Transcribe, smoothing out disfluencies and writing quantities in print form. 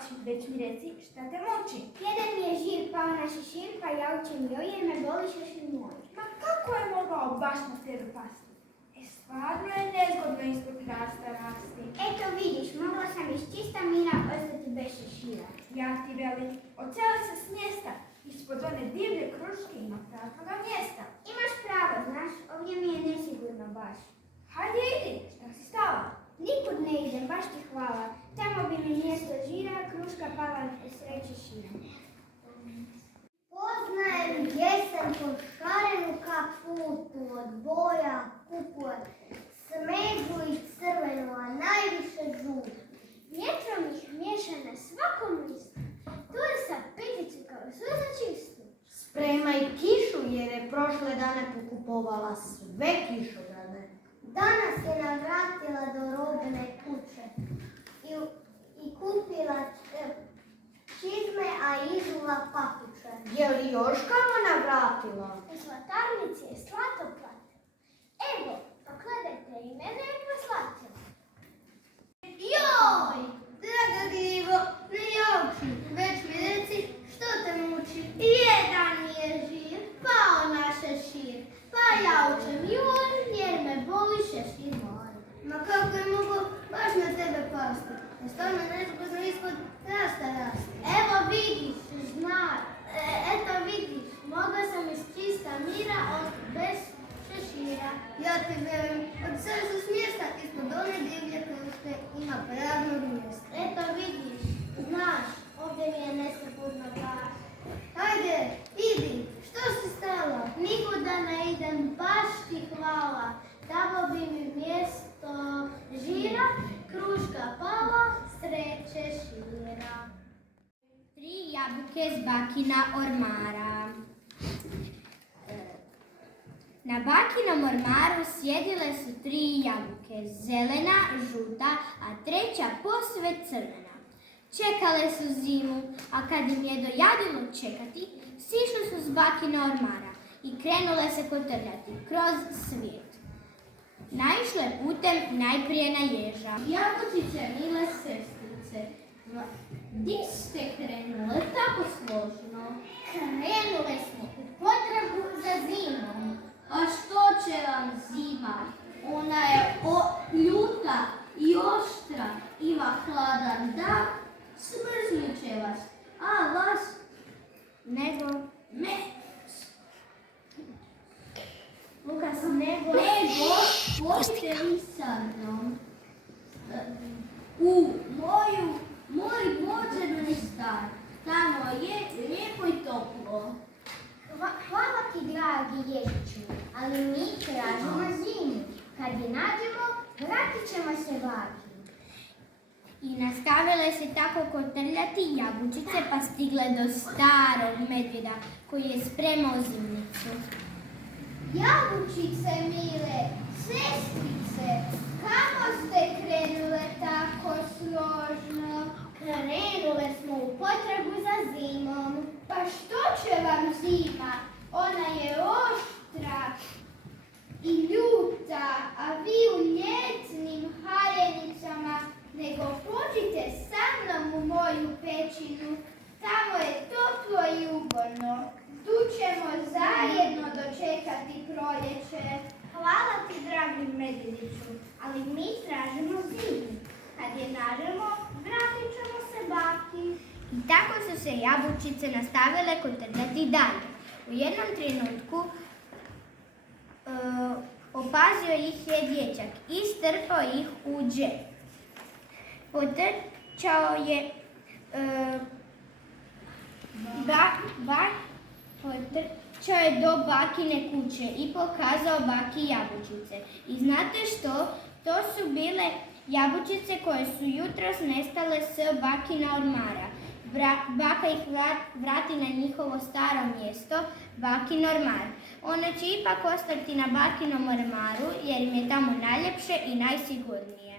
oči, već mi reci šta te muči. Jedan mi je žir pao na šešir, pa ja učem joj jer me boli šešir moj. Ma kako je mogao baš na tebe pasti? Stvarno je nezgodno ispod hrasta rasti. Eto vidiš, mogla sam iz čista mira ostati bez šešira. Ja ti velim, odsela se s mjesta. Ispod one divlje kruške ima praznoga mjesta. Imaš pravo, znaš, ovdje mi je nesigurno baš. Hajde idi, šta si stala? Nikud ne idem, baš ti hvala. Tamo bi mi mjesto žira, kruška pala sreće šira. Poznajem jesen pod šarenu kaputu, od boja kupuje smegu i crvenu, a najviše žutu. Vjetrom ih miješa na svakom listu, tu je sa peticu kao sve za čistu. Spremaj kišu jer je prošle dane pokupovala sve kišobrane. Danas je navratila do robne kuće i kupila čizme, a izula papuče. Je li još kamo navratila? U zlatarnici je zlato platila. Evo, pogledajte i mene je poslatila. Joj, draga divo, ne jauči, već mi reci što te muči. Jedan mi je žir, pao na šešir, pa jaučem joj jer me boli šešir moj. Ma kako je mogo baš na tebe pasti? Ja stvarno nezgodno ispod rasta rasti. Evo vidiš, eto vidiš, mogla sam iz čista mira bez šešira. Ja ti velim, od sve su smjesta ispod one divlje kruške ima pravnog mjesta. Eto vidiš, znaš, ovdje mi je nesigurno baš. Hajde, idi, što si stala? Nikuda ne idem, baš ti hvala. Dalo bi mi mjesto žira, kruška pala, sreće šira. 3 jabuke s bakina ormara. Na bakinom ormaru sjedile su 3 jabuke, zelena, žuta, a treća posve crvena. Čekale su zimu, a kad im je dojadilo čekati, sišle su s bakina ormara i krenule se kotrljati kroz svijet. Naišle putem najprije na ježa. Jabučice, mile sestrice, di ste krenule tako složno? Krenule smo u potragu za zimom. A što će vam zima? Ona je ljuta i oštra, ima hladan dah, smrznut će vas, a vas Lukas, nego pođite vi sa mnom moj podzemni stan. Tamo je lijepo i toplo. Hvala ti, dragi ježiću, ali mi tražimo zimu. Kad je nađemo, vratit ćemo se baki. I nastavile se tako kotrljati jabučice pa stigle do starog medvjeda koji je spremao zimnicu. Jabučice, mile, sestrice, kamo ste krenule tako složno? Krenule smo u potragu za zimom. Pa što će vam zima? Ona je oštra i ljuta, a vi u ljetnim halenicama, nego pođite sa mnom u moju pećinu. Tamo je toplo i ugodno. Tu ćemo zajedno dočekati proljeće. Hvala ti, dragi medvjediću, ali mi tražimo zimu. Kad je nađemo, vratit ćemo se baki. I tako su se jabučice nastavile kotrljati dalje. U jednom trenutku opazio ih je dječak i strpao ih u džep. Potrčao je do bakine kuće i pokazao baki jabučice. I znate što? To su bile jabučice koje su jutros nestale s bakina ormara. Baka ih vrati na njihovo staro mjesto, bakin ormar. One će ipak ostati na bakinom ormaru jer im je tamo najljepše i najsigurnije.